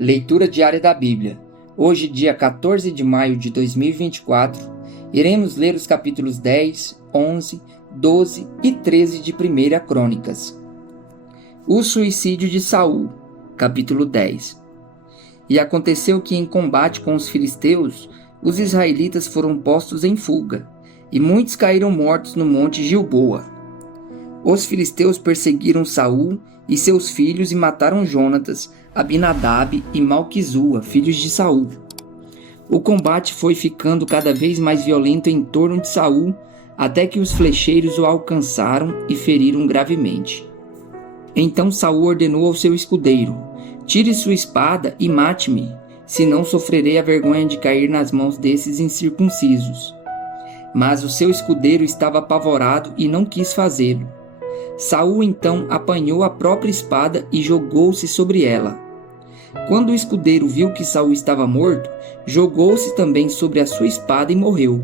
Leitura diária da Bíblia. Hoje, dia 14 de maio de 2024, iremos ler os capítulos 10, 11, 12 e 13 de 1 Crônicas. O suicídio de Saul, capítulo 10. E aconteceu que em combate com os filisteus, os israelitas foram postos em fuga, e muitos caíram mortos no monte Gilboa. Os filisteus perseguiram Saul e seus filhos e mataram Jonatas, Abinadab e Malquizua, filhos de Saul. O combate foi ficando cada vez mais violento em torno de Saul, até que os flecheiros o alcançaram e feriram gravemente. Então Saul ordenou ao seu escudeiro: "Tire sua espada e mate-me, senão sofrerei a vergonha de cair nas mãos desses incircuncisos." Mas o seu escudeiro estava apavorado e não quis fazê-lo. Saul então apanhou a própria espada e jogou-se sobre ela. Quando o escudeiro viu que Saul estava morto, jogou-se também sobre a sua espada e morreu.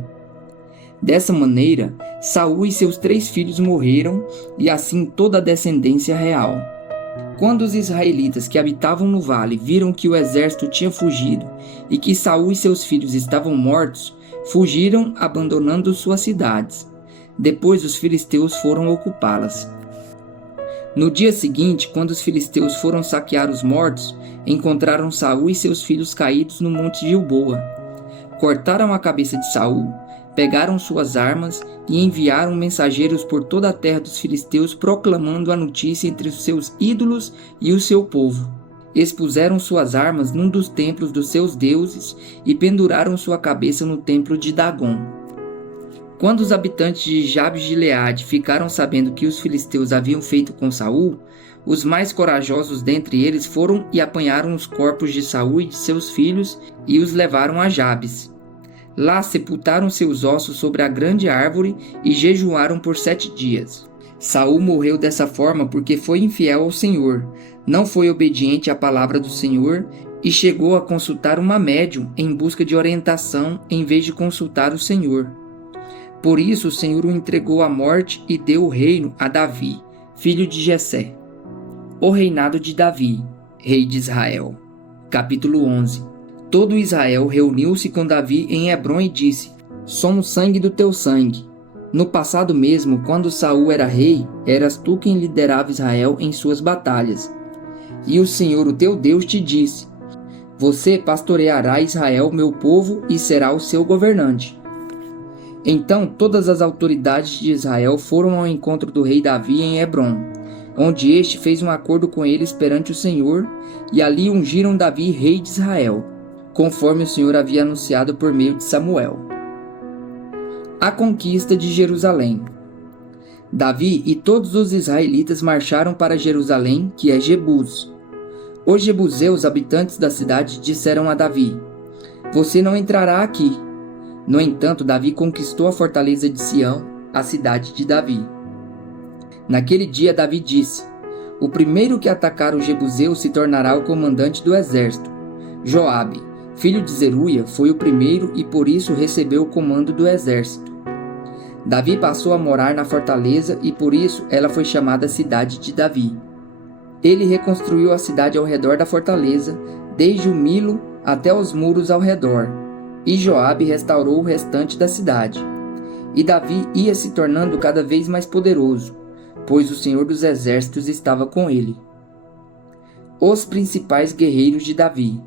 Dessa maneira, Saul e seus 3 filhos morreram, e assim toda a descendência real. Quando os israelitas que habitavam no vale viram que o exército tinha fugido e que Saul e seus filhos estavam mortos, fugiram abandonando suas cidades. Depois os filisteus foram ocupá-las. No dia seguinte, quando os filisteus foram saquear os mortos, encontraram Saul e seus filhos caídos no monte Gilboa. Cortaram a cabeça de Saul, pegaram suas armas e enviaram mensageiros por toda a terra dos filisteus proclamando a notícia entre os seus ídolos e o seu povo. Expuseram suas armas num dos templos dos seus deuses e penduraram sua cabeça no templo de Dagon. Quando os habitantes de Jabes-Gileade ficaram sabendo que os filisteus haviam feito com Saul, os mais corajosos dentre eles foram e apanharam os corpos de Saul e de seus filhos e os levaram a Jabes. Lá sepultaram seus ossos sobre a grande árvore e jejuaram por 7 dias. Saul morreu dessa forma porque foi infiel ao Senhor, não foi obediente à palavra do Senhor e chegou a consultar uma médium em busca de orientação em vez de consultar o Senhor. Por isso o Senhor o entregou à morte e deu o reino a Davi, filho de Jessé. O reinado de Davi, rei de Israel. Capítulo 11. Todo Israel reuniu-se com Davi em Hebrom e disse: "Somos sangue do teu sangue. No passado mesmo, quando Saul era rei, eras tu quem liderava Israel em suas batalhas. E o Senhor, o teu Deus, te disse: Você pastoreará Israel, meu povo, e será o seu governante." Então todas as autoridades de Israel foram ao encontro do rei Davi em Hebrom, onde este fez um acordo com eles perante o Senhor, e ali ungiram Davi rei de Israel, conforme o Senhor havia anunciado por meio de Samuel. A conquista de Jerusalém. Davi e todos os israelitas marcharam para Jerusalém, que é Jebus. Os jebuseus, habitantes da cidade, disseram a Davi: "Você não entrará aqui." No entanto, Davi conquistou a fortaleza de Sião, a cidade de Davi. Naquele dia, Davi disse: "O primeiro que atacar os jebuseus se tornará o comandante do exército." Joabe, filho de Zeruia, foi o primeiro e por isso recebeu o comando do exército. Davi passou a morar na fortaleza e por isso ela foi chamada Cidade de Davi. Ele reconstruiu a cidade ao redor da fortaleza, desde o Milo até os muros ao redor, e Joabe restaurou o restante da cidade. E Davi ia se tornando cada vez mais poderoso, pois o Senhor dos Exércitos estava com ele. Os principais guerreiros de Davi.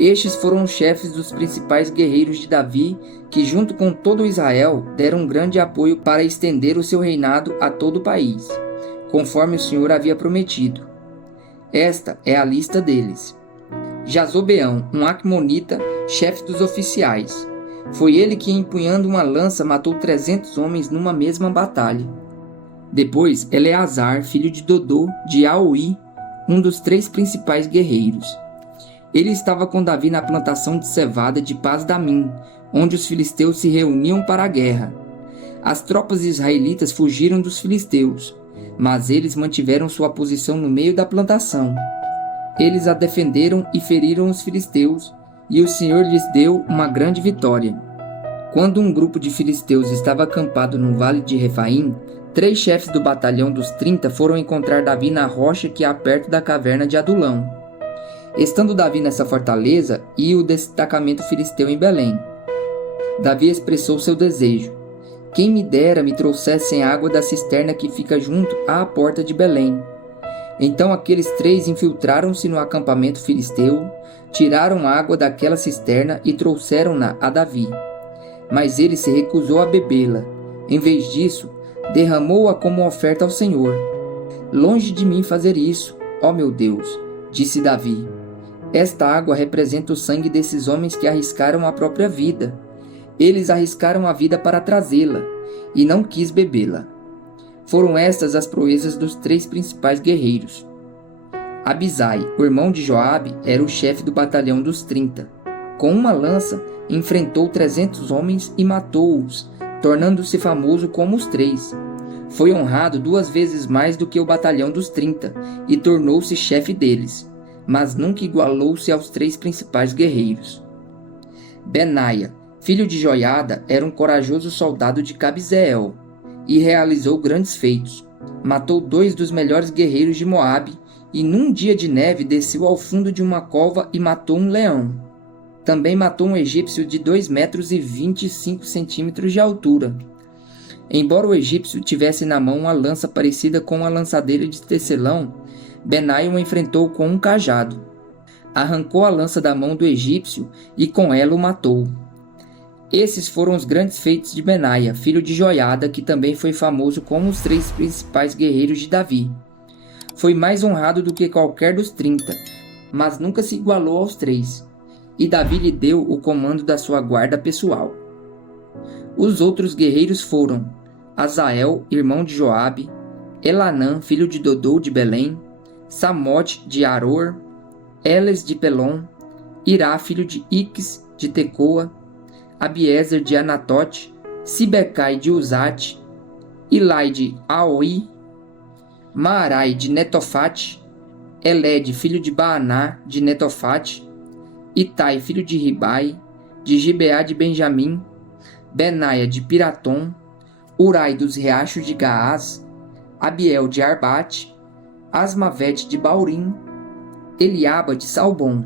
Estes foram os chefes dos principais guerreiros de Davi, que junto com todo Israel deram um grande apoio para estender o seu reinado a todo o país, conforme o Senhor havia prometido. Esta é a lista deles. Jazobeão, um Acmonita, chefe dos oficiais. Foi ele que, empunhando uma lança, matou 300 homens numa mesma batalha. Depois, Eleazar, filho de Dodô, de Aoi, um dos 3 principais guerreiros. Ele estava com Davi na plantação de cevada de Pas-damim, onde os filisteus se reuniam para a guerra. As tropas israelitas fugiram dos filisteus, mas eles mantiveram sua posição no meio da plantação. Eles a defenderam e feriram os filisteus, e o Senhor lhes deu uma grande vitória. Quando um grupo de filisteus estava acampado no vale de Refaim, 3 chefes do batalhão dos 30 foram encontrar Davi na rocha que há perto da caverna de Adulão. Estando Davi nessa fortaleza, ia o destacamento filisteu em Belém. Davi expressou seu desejo: quem me dera me trouxessem água da cisterna que fica junto à porta de Belém. Então aqueles 3 infiltraram-se no acampamento filisteu, tiraram água daquela cisterna e trouxeram-na a Davi. Mas ele se recusou a bebê-la. Em vez disso, derramou-a como oferta ao Senhor. Longe de mim fazer isso, ó meu Deus, disse Davi. Esta água representa o sangue desses homens que arriscaram a própria vida. Eles arriscaram a vida para trazê-la, e não quis bebê-la. Foram estas as proezas dos 3 principais guerreiros. Abisai, o irmão de Joabe, era o chefe do batalhão dos 30. Com uma lança, enfrentou 300 homens e matou-os, tornando-se famoso como os 3. Foi honrado 2 vezes mais do que o batalhão dos 30 e tornou-se chefe deles, mas nunca igualou-se aos 3 principais guerreiros. Benaia, filho de Joiada, era um corajoso soldado de Cabzeel e realizou grandes feitos. Matou 2 dos melhores guerreiros de Moabe e num dia de neve desceu ao fundo de uma cova e matou um leão. Também matou um egípcio de 2 metros e 25 centímetros de altura. Embora o egípcio tivesse na mão uma lança parecida com a lançadeira de tecelão, Benaia o enfrentou com um cajado. Arrancou a lança da mão do egípcio e com ela o matou. Esses foram os grandes feitos de Benaia, filho de Joiada, que também foi famoso como os 3 principais guerreiros de Davi. Foi mais honrado do que qualquer dos 30, mas nunca se igualou aos 3. E Davi lhe deu o comando da sua guarda pessoal. Os outros guerreiros foram Azael, irmão de Joabe, Elanã, filho de Dodô de Belém, Samote de Aror, Eles de Pelom, Irá, filho de Iques de Tecoa, Abiezer de Anatote, Sibecai de Uzate, Ilai de Aoi, Maarai de Netofate, Elede, filho de Baaná de Netofate, Itai, filho de Ribai, de Gibeá de Benjamim, Benaia de Piratom, Urai dos riachos de Gaás, Abiel de Arbate, Asmavete de Baurim, Eliaba de Salbom.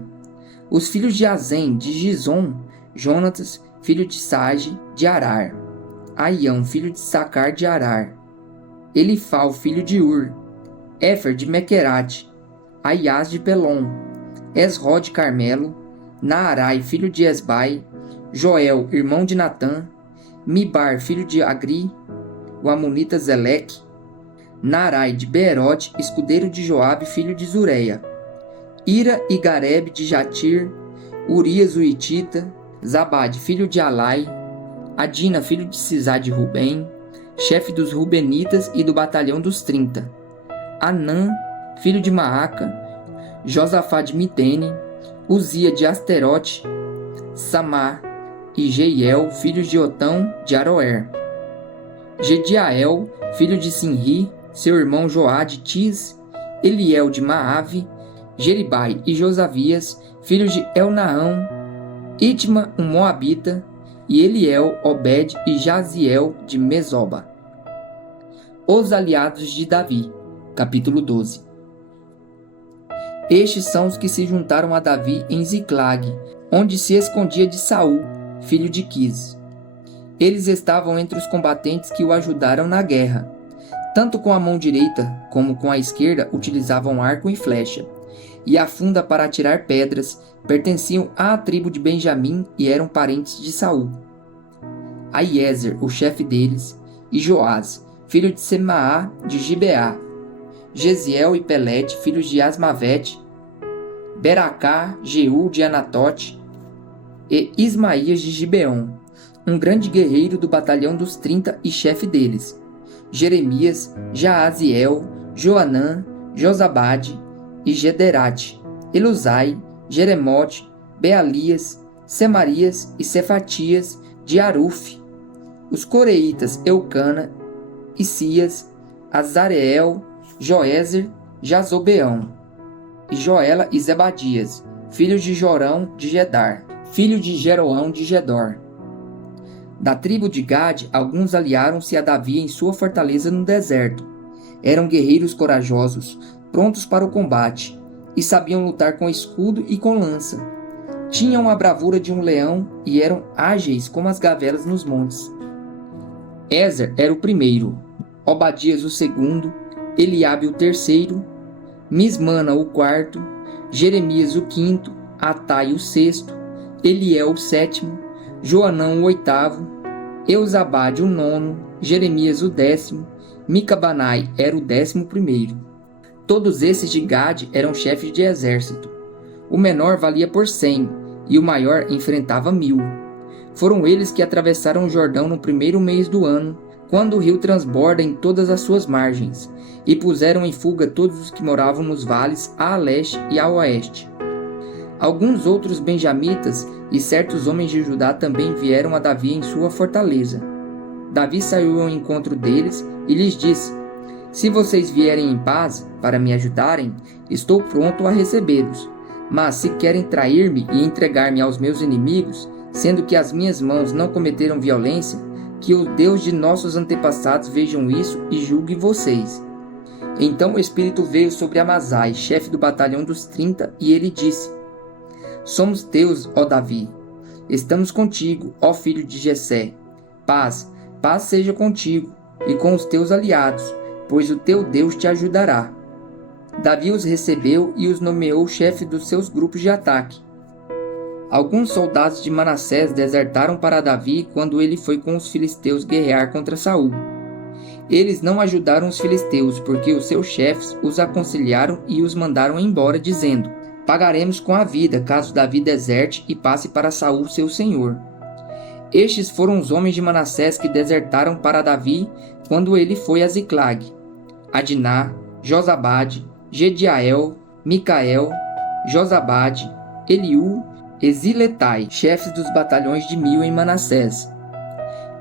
Os filhos de Azem de Gizom, Jonatas, filho de Sage de Arar, Aião, filho de Sacar de Arar, Elifal, filho de Ur, Éfer de Mequerate, Aias de Pelom, Esró de Carmelo, Naarai, filho de Esbai, Joel, irmão de Natã, Mibar, filho de Agri, o amonita Zeleque, Naarai de Beerote, escudeiro de Joabe, filho de Zureia, Ira e Garebe de Jatir, Urias o Hitita, Zabade, filho de Alai, Adina, filho de Sisá de Rubem, chefe dos Rubenitas e do batalhão dos 30, Anã, filho de Maaca, Josafá de Mitene, Uzia de Asterote, Samar e Jeiel, filhos de Otão de Aroer, Gediael, filho de Sinri, seu irmão Joá de Tis, Eliel de Maave, Jeribai e Josavias, filhos de Elnaão, Itma, um moabita, e Eliel, Obed e Jaziel de Mesoba. Os aliados de Davi, capítulo 12. Estes são os que se juntaram a Davi em Ziclag, onde se escondia de Saul, filho de Quis. Eles estavam entre os combatentes que o ajudaram na guerra. Tanto com a mão direita como com a esquerda utilizavam arco e flecha, e a funda para atirar pedras, pertenciam à tribo de Benjamim e eram parentes de Saul. Aiezer, o chefe deles, e Joás, filho de Semaá de Gibeá, Gesiel e Pelete, filhos de Asmavete, Beracá, Jeú de Anatote, e Ismaías de Gibeon, um grande guerreiro do batalhão dos 30 e chefe deles, Jeremias, Jaaziel, Joanã, Josabade e Gederate, Eluzai, Jeremote, Bealias, Semarias e Cefatias de Aruf, os coreitas Eucana, Isias, Azareel, Joézer, Jazobeão, e Joela e Zebadias, filhos de Jorão de Gedar, filho de Jeroão de Gedor. Da tribo de Gade, alguns aliaram-se a Davi em sua fortaleza no deserto. Eram guerreiros corajosos, prontos para o combate. e sabiam lutar com escudo e com lança. Tinham a bravura de um leão e eram ágeis como as gavelas nos montes. Ezer era o primeiro, Obadias o segundo, Eliabe o terceiro, Mismana o quarto, Jeremias o quinto, Atai o sexto, Eliel o sétimo, Joanão o oitavo, Eusabade o nono, Jeremias o décimo, Micabanai era o 11º. Todos esses de Gade eram chefes de exército. O menor valia por 100 e o maior enfrentava 1000. Foram eles que atravessaram o Jordão no primeiro mês do ano, quando o rio transborda em todas as suas margens, e puseram em fuga todos os que moravam nos vales a leste e a oeste. Alguns outros benjamitas e certos homens de Judá também vieram a Davi em sua fortaleza. Davi saiu ao encontro deles e lhes disse: Se vocês vierem em paz para me ajudarem, estou pronto a recebê-los. Mas se querem trair-me e entregar-me aos meus inimigos, sendo que as minhas mãos não cometeram violência, que o Deus de nossos antepassados vejam isso e julgue vocês. Então o Espírito veio sobre Amazai, chefe do batalhão dos 30, e ele disse: Somos teus, ó Davi. Estamos contigo, ó filho de Jessé. Paz, paz seja contigo e com os teus aliados, pois o teu Deus te ajudará. Davi os recebeu e os nomeou chefe dos seus grupos de ataque. Alguns soldados de Manassés desertaram para Davi quando ele foi com os filisteus guerrear contra Saul. Eles não ajudaram os filisteus, porque os seus chefes os aconselharam e os mandaram embora, dizendo: Pagaremos com a vida, caso Davi deserte e passe para Saul, seu senhor. Estes foram os homens de Manassés que desertaram para Davi quando ele foi a Ziclag: Adiná, Josabade, Gediael, Micael, Josabade, Eliú e Ziletai, chefes dos batalhões de 1000 em Manassés.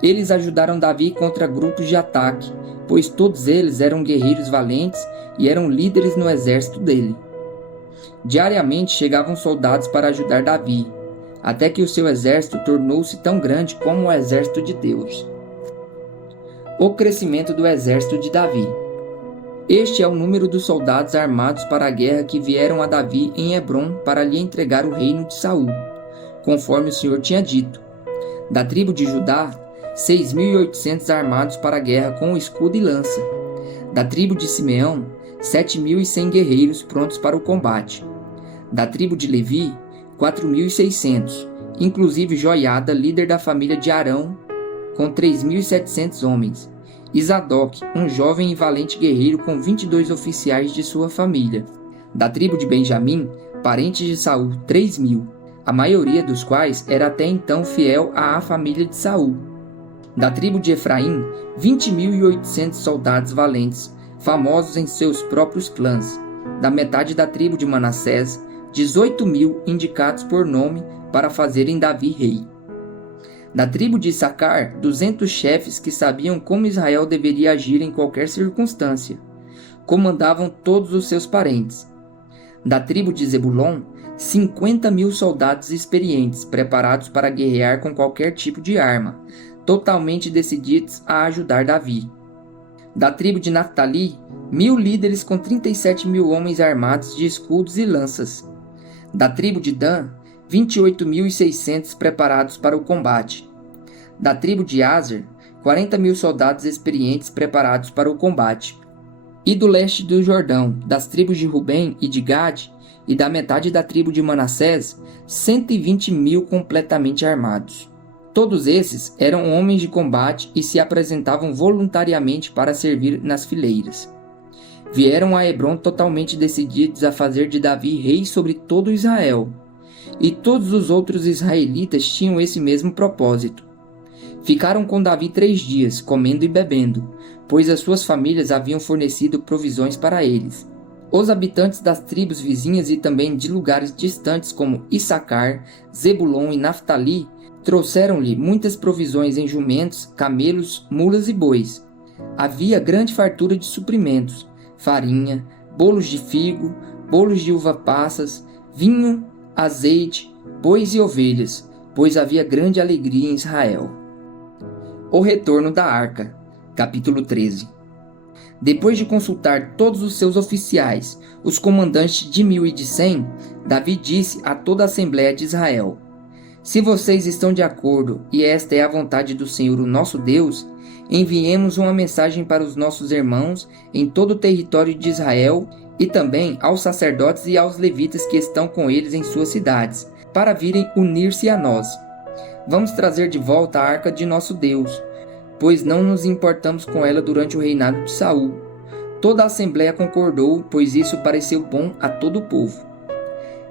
Eles ajudaram Davi contra grupos de ataque, pois todos eles eram guerreiros valentes e eram líderes no exército dele. Diariamente chegavam soldados para ajudar Davi, até que o seu exército tornou-se tão grande como o exército de Deus. O crescimento do exército de Davi. Este é o número dos soldados armados para a guerra que vieram a Davi em Hebrom para lhe entregar o reino de Saul, conforme o Senhor tinha dito. Da tribo de Judá, 6.800 armados para a guerra com escudo e lança. Da tribo de Simeão, 7.100 guerreiros prontos para o combate. Da tribo de Levi, 4.600, inclusive Joiada, líder da família de Arão, com 3.700 homens. E Zadok, um jovem e valente guerreiro com 22 oficiais de sua família. Da tribo de Benjamim, parentes de Saul, 3.000, a maioria dos quais era até então fiel à família de Saul. Da tribo de Efraim, 20.800 soldados valentes, famosos em seus próprios clãs. Da metade da tribo de Manassés, 18.000 indicados por nome para fazerem Davi rei. Da tribo de Issacar, 200 chefes que sabiam como Israel deveria agir em qualquer circunstância. Comandavam todos os seus parentes. Da tribo de Zebulon, 50.000 soldados experientes, preparados para guerrear com qualquer tipo de arma, totalmente decididos a ajudar Davi. Da tribo de Naftali, 1.000 líderes com 37.000 homens armados de escudos e lanças. Da tribo de Dan, 28.600 preparados para o combate. Da tribo de Aser, 40.000 soldados experientes preparados para o combate. E do leste do Jordão, das tribos de Rubem e de Gade, e da metade da tribo de Manassés, 120.000 completamente armados. Todos esses eram homens de combate e se apresentavam voluntariamente para servir nas fileiras. Vieram a Hebrom totalmente decididos a fazer de Davi rei sobre todo Israel. E todos os outros israelitas tinham esse mesmo propósito. Ficaram com Davi 3 dias, comendo e bebendo, pois as suas famílias haviam fornecido provisões para eles. Os habitantes das tribos vizinhas e também de lugares distantes como Issacar, Zebulon e Naftali trouxeram-lhe muitas provisões em jumentos, camelos, mulas e bois. Havia grande fartura de suprimentos, farinha, bolos de figo, bolos de uva passas, vinho, azeite, bois e ovelhas, pois havia grande alegria em Israel. O retorno da arca. Capítulo 13. Depois de consultar todos os seus oficiais, os comandantes de 1000 e de 100, Davi disse a toda a Assembleia de Israel: Se vocês estão de acordo e esta é a vontade do Senhor, o nosso Deus, enviemos uma mensagem para os nossos irmãos em todo o território de Israel e também aos sacerdotes e aos levitas que estão com eles em suas cidades, para virem unir-se a nós. Vamos trazer de volta a arca de nosso Deus, pois não nos importamos com ela durante o reinado de Saul. Toda a Assembleia concordou, pois isso pareceu bom a todo o povo.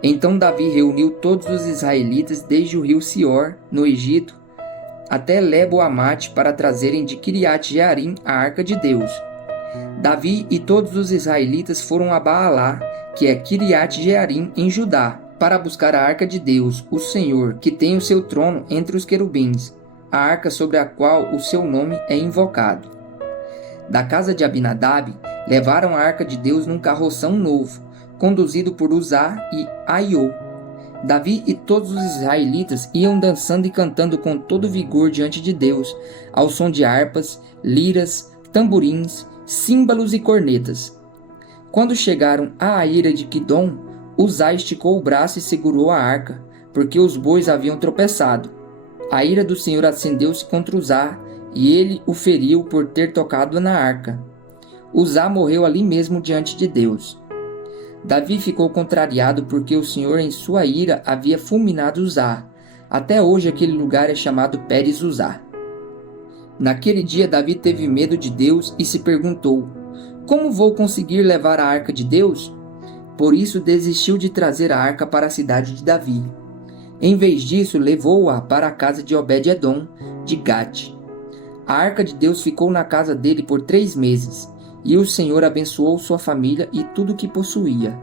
Então Davi reuniu todos os israelitas desde o rio Sior, no Egito, até Lebo-Amate para trazerem de Quiriate-Jearim a arca de Deus. Davi e todos os israelitas foram a Baalá, que é Quiriate-Jearim, em Judá, para buscar a arca de Deus, o Senhor, que tem o seu trono entre os querubins, a arca sobre a qual o seu nome é invocado. Da casa de Abinadab, levaram a arca de Deus num carroção novo, conduzido por Uzá e Aiô. Davi e todos os israelitas iam dançando e cantando com todo vigor diante de Deus, ao som de harpas, liras, tamborins, símbalos e cornetas. Quando chegaram à Aíra de Quidom, Uzá esticou o braço e segurou a arca, porque os bois haviam tropeçado. A ira do Senhor acendeu-se contra Uzá, e ele o feriu por ter tocado na arca. Uzá morreu ali mesmo diante de Deus. Davi ficou contrariado porque o Senhor em sua ira havia fulminado Uzá. Até hoje aquele lugar é chamado Pérez Uzá. Naquele dia Davi teve medo de Deus e se perguntou: Como vou conseguir levar a arca de Deus? Por isso desistiu de trazer a arca para a cidade de Davi. Em vez disso, levou-a para a casa de Obed-edom, de Gate. A arca de Deus ficou na casa dele por 3 meses, e o Senhor abençoou sua família e tudo o que possuía.